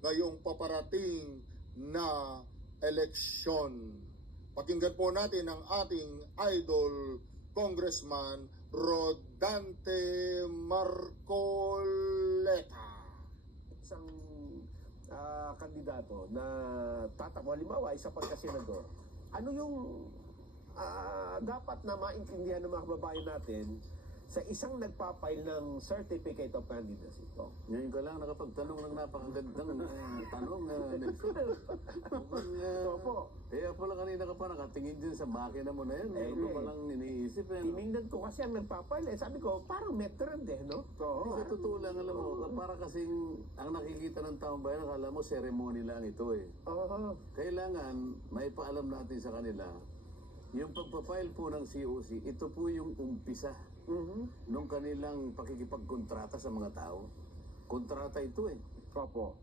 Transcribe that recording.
ngayong paparating na eleksyon. Pakinggan po natin ang ating idol Congressman Rodante Marcoleta. Isang kandidato na tatakbo, halimbawa, isa pagka-senador, ano yung dapat na maintindihan ng mga kababayan natin sa isang nagpapail ng Certificate of Candidacy? Ngayon ka lang nakapagtanong ng napakagandang tanong, Nelson. Opo. Kaya pala kanina ka pa nakatingin din sa makina mo na yan. Hindi ko palang iniisip. Tinignan ko kasi ang nagpapail. Sabi ko, parang metrend no? Hindi sa totoo lang, alam mo, para kasing ang nakikita ng taong bayan, akala mo, ceremony lang ito eh. Kailangan, may paalam natin sa kanila, yung pagpapile po ng COC, ito po yung umpisa nung kanilang pakikipagkontrata sa mga tao. Kontrata ito eh. Opo.